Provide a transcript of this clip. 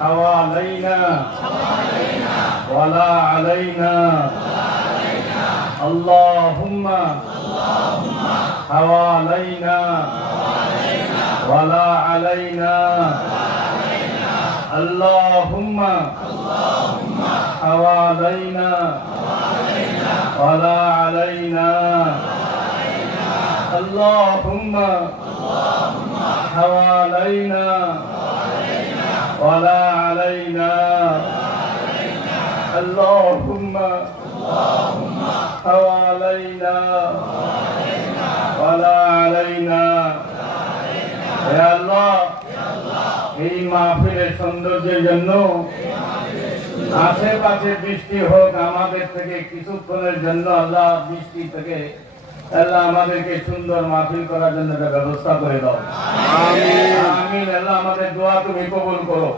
حوالينا ولا علينا اللهم حوالينا ولا علينا اللهم حوالينا ولا علينا اللهم حوالينا ولا علينا اللهم حوالينا ولا علينا يا الله এই মাহফিলের সৌন্দর্যের জন্য আশেপাশে বৃষ্টি হোক, আমাদের থেকে কিছুক্ষণের জন্য আল্লাহ বৃষ্টি থেকে আল্লাহ আমাদেরকে সুন্দর মাহফিল করার জন্য একটা ব্যবস্থা করে দাও। আমিন আমিন। আল্লাহ আমাদের দোয়া তুমি কবুল করো।